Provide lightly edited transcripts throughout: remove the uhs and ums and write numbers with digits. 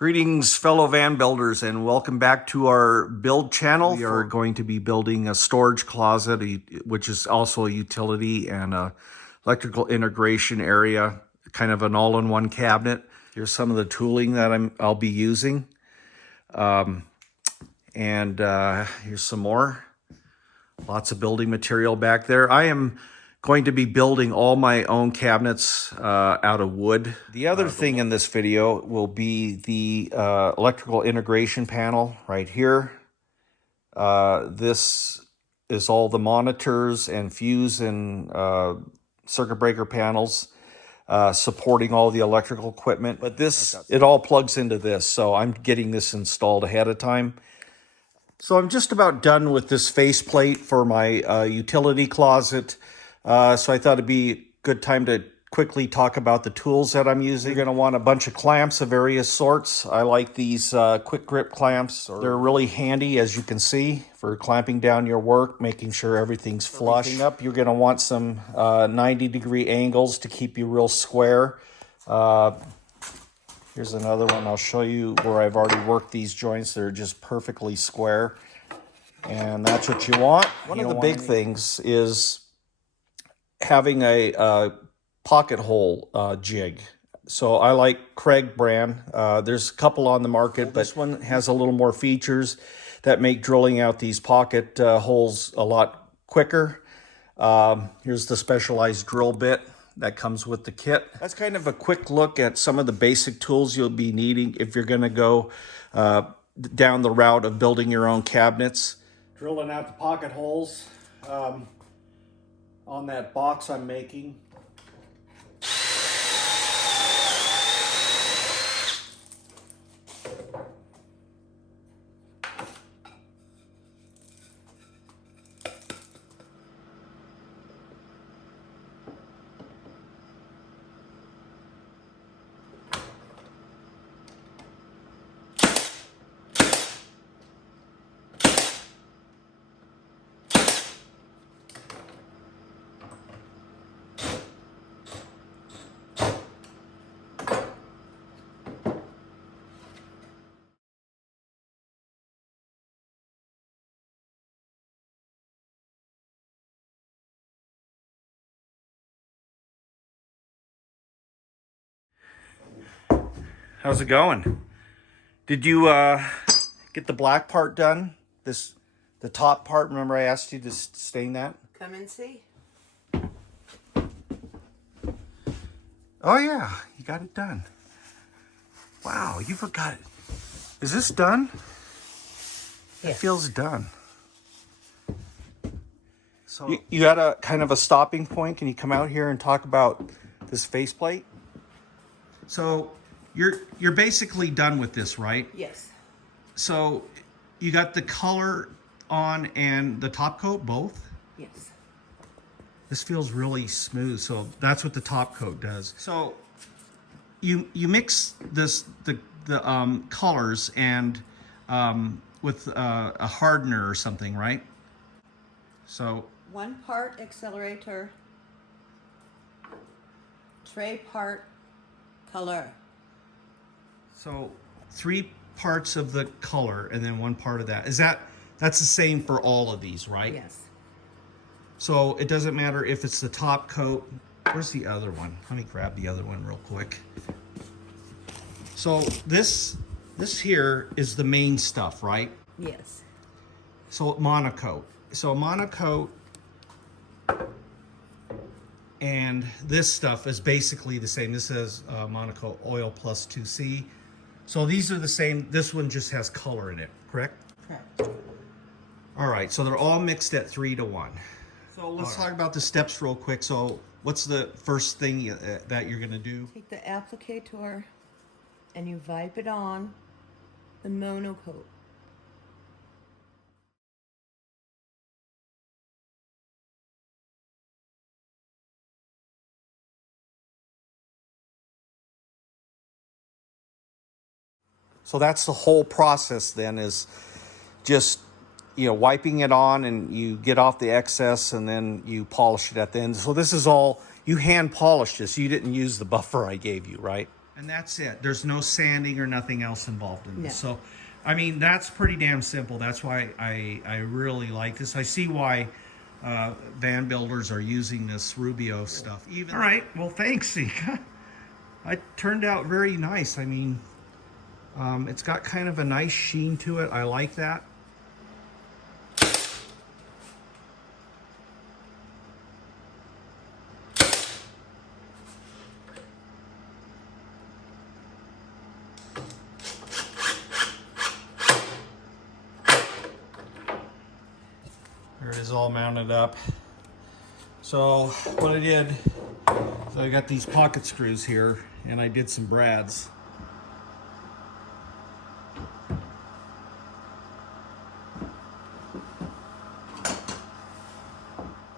Greetings, fellow van builders, and welcome back to our build channel. We are going to be building a storage closet, which is also a utility and a electrical integration area, kind of an all-in-one cabinet. Here's some of the tooling that I'll be using. Here's some more. Lots of building material back there. I am going to be building all my own cabinets out of wood. The other thing in this video will be the electrical integration panel right here. This is all the monitors and fuse and circuit breaker panels supporting all the electrical equipment. But it all plugs into this, so I'm getting this installed ahead of time. So I'm just about done with this faceplate for my utility closet. So I thought it'd be a good time to quickly talk about the tools that I'm using. You're going to want a bunch of clamps of various sorts. I like these quick grip clamps. They're really handy, as you can see, for clamping down your work, making sure everything's flush. You're going to want some 90-degree angles to keep you real square. Here's another one. I'll show you where I've already worked these joints. They're just perfectly square. And that's what you want. One of the big things is having a pocket hole jig. So I like Craig brand. There's a couple on the market, but this one has a little more features that make drilling out these pocket holes a lot quicker. Here's the specialized drill bit that comes with the kit. That's kind of a quick look at some of the basic tools you'll be needing if you're going to go down the route of building your own cabinets. Drilling out the pocket holes on that box I'm making. How's it going? Did you get the black part done? The top part, remember I asked you to stain that? Come and see. Oh yeah, you got it done. Wow, you forgot it. Is this done? Yes. It feels done. So you had a kind of a stopping point. Can you come out here and talk about this faceplate? So you're basically done with this, right? Yes. So you got the color on and the top coat both? Yes. This feels really smooth, so that's what the top coat does. So you mix the colors and with a hardener or something, right? So 1 part accelerator, 3 part color. So 3 parts of the color and then 1 part of that. That's the same for all of these, right? Yes. So it doesn't matter if it's the top coat. Where's the other one? Let me grab the other one real quick. So this here is the main stuff, right? Yes. So Monocoat. So Monocoat and this stuff is basically the same. This says Monocoat Oil Plus 2C. So these are the same. This one just has color in it, correct? Correct. All right, so they're all mixed at 3-to-1. So let's talk about the steps real quick. So what's the first thing that you're gonna do? Take the applicator and you wipe it on the Monocoat. So that's the whole process then, is just, you know, wiping it on and you get off the excess and then you polish it at the end. So this is all, you hand polished this. You didn't use the buffer I gave you, right? And that's it. There's no sanding or nothing else involved in this. No. So, I mean, that's pretty damn simple. That's why I really like this. I see why van builders are using this Rubio stuff. All right. Well, thanks, Sika. It turned out very nice. I mean, it's got kind of a nice sheen to it. I like that. There it is, all mounted up. So what I did, so I got these pocket screws here, and I did some brads.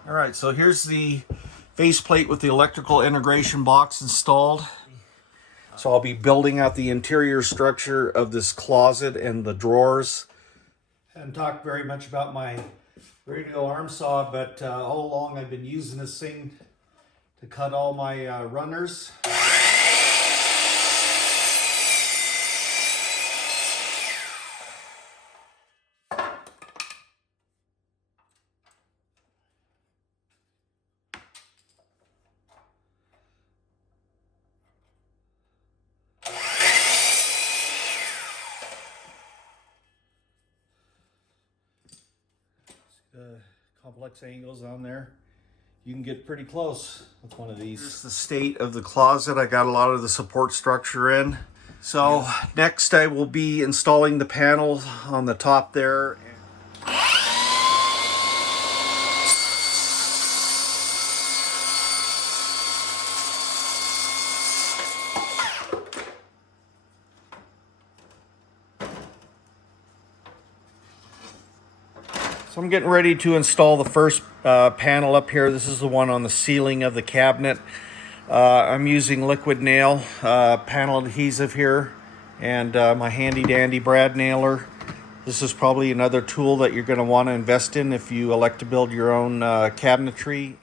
All right, so here's the faceplate with the electrical integration box installed. So I'll be building out the interior structure of this closet and the drawers. I haven't talked very much about my radial arm saw, but all along I've been using this thing to cut all my runners. Complex angles on there. You can get pretty close with one of these. This is the state of the closet. I got a lot of the support structure in. So next I will be installing the panel on the top there. So I'm getting ready to install the first panel up here. This is the one on the ceiling of the cabinet. I'm using liquid nail panel adhesive here and my handy dandy brad nailer. This is probably another tool that you're going to want to invest in if you elect to build your own cabinetry.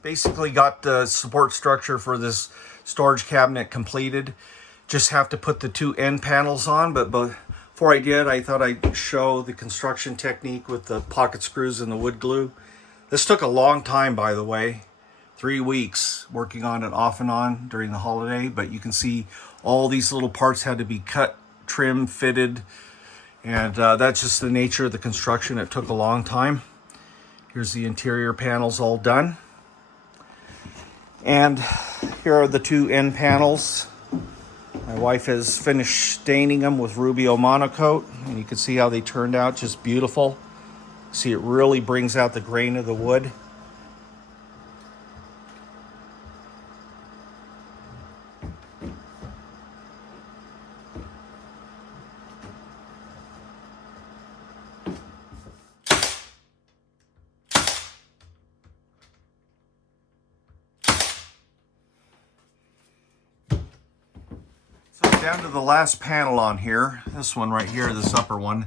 Basically got the support structure for this storage cabinet completed. Just have to put the two end panels on, but before I did, I thought I'd show the construction technique with the pocket screws and the wood glue. This took a long time, by the way. 3 weeks working on it off and on during the holiday, but you can see all these little parts had to be cut, trimmed, fitted, and that's just the nature of the construction. It took a long time. Here's the interior panels all done. And here are the two end panels. My wife has finished staining them with Rubio Monocoat, and you can see how they turned out, just beautiful. See, it really brings out the grain of the wood. Down to the last panel on here, this one right here, this upper one.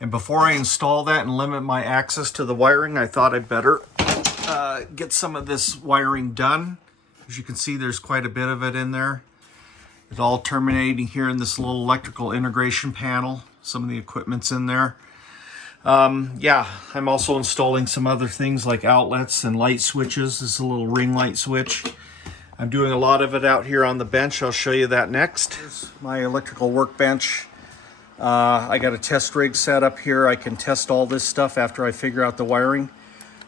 And before I install that and limit my access to the wiring, I thought I'd better get some of this wiring done. As you can see, there's quite a bit of it in there. It's all terminating here in this little electrical integration panel. Some of the equipment's in there. Yeah, I'm also installing some other things like outlets and light switches. This is a little ring light switch. I'm doing a lot of it out here on the bench. I'll show you that next. Here's my electrical workbench. I got a test rig set up here. I can test all this stuff after I figure out the wiring.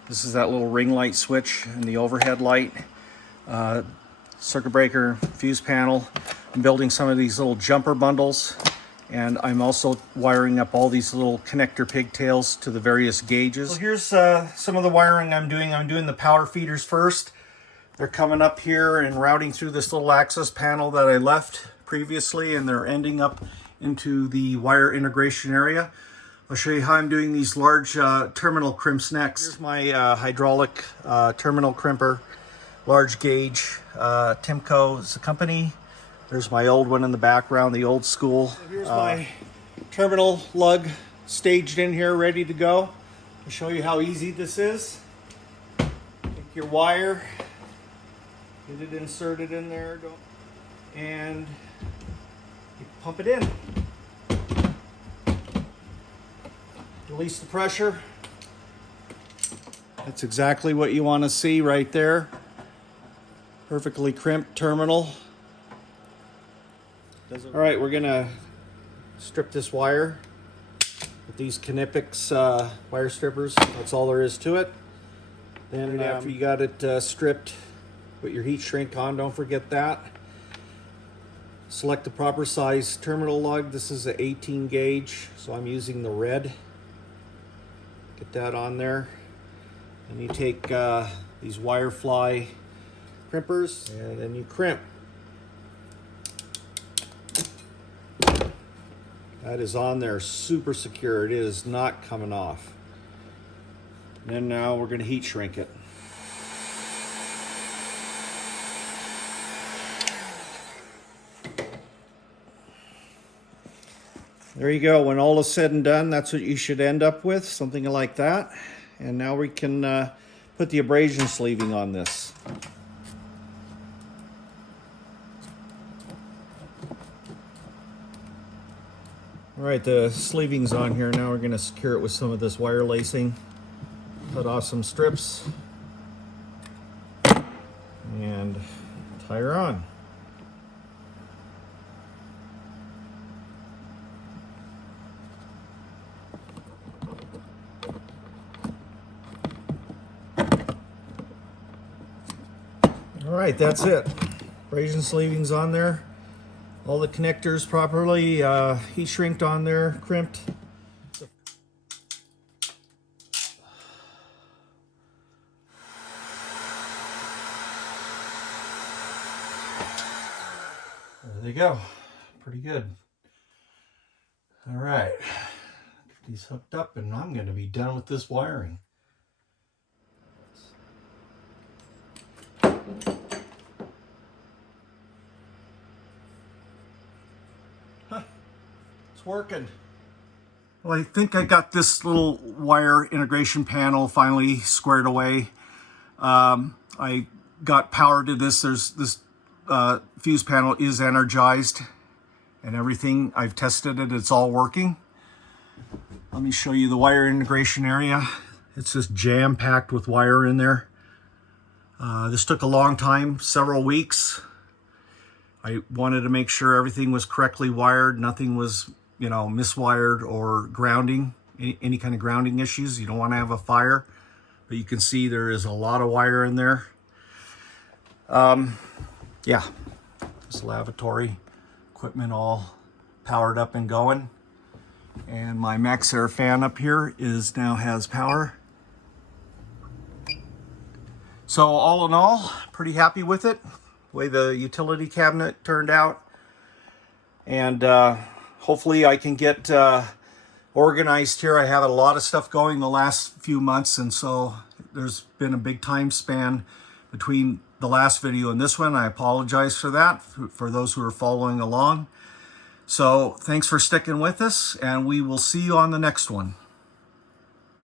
This is that little ring light switch and the overhead light. Circuit breaker, fuse panel. I'm building some of these little jumper bundles, and I'm also wiring up all these little connector pigtails to the various gauges. So here's some of the wiring I'm doing. I'm doing the power feeders first. They're coming up here and routing through this little access panel that I left previously, and they're ending up into the wire integration area. I'll show you how I'm doing these large terminal crimps next. Here's my hydraulic terminal crimper, large gauge. Timco is the company. There's my old one in the background, the old school. So here's my terminal lug staged in here, ready to go. I'll show you how easy this is. Take your wire, get it inserted in there, and you pump it in. Release the pressure. That's exactly what you want to see right there. Perfectly crimped terminal. All right, we're gonna strip this wire with these Knipex wire strippers. That's all there is to it. Then after you got it stripped, put your heat shrink on, don't forget that. Select the proper size terminal lug. This is an 18 gauge, so I'm using the red. Get that on there. And you take these wire fly crimpers, and then you crimp. That is on there super secure. It is not coming off. And then now we're going to heat shrink it. There you go. When all is said and done, that's what you should end up with, something like that. And now we can put the abrasion sleeving on this. All right, the sleeving's on here. Now we're going to secure it with some of this wire lacing. Cut off some strips and tie her on. All right, that's it. Abrasion sleeving's on there. All the connectors properly heat shrinked on there, crimped. There they go. Pretty good. All right. Get these hooked up, and I'm going to be done with this wiring. It's working. Well, I think I got this little wire integration panel finally squared away. I got power to this. There's this fuse panel is energized and everything. I've tested it. It's all working. Let me show you the wire integration area. It's just jam-packed with wire in there. This took a long time, several weeks. I wanted to make sure everything was correctly wired. Nothing was, miswired or grounding, any kind of grounding issues. You don't want to have a fire, but you can see there is a lot of wire in there. Yeah, this lavatory equipment all powered up and going. And my Max Air fan up here now has power. So all in all, pretty happy with it, the way the utility cabinet turned out. And hopefully I can get organized here. I have a lot of stuff going the last few months, and so there's been a big time span between the last video and this one. I apologize for that, for those who are following along. So thanks for sticking with us, and we will see you on the next one.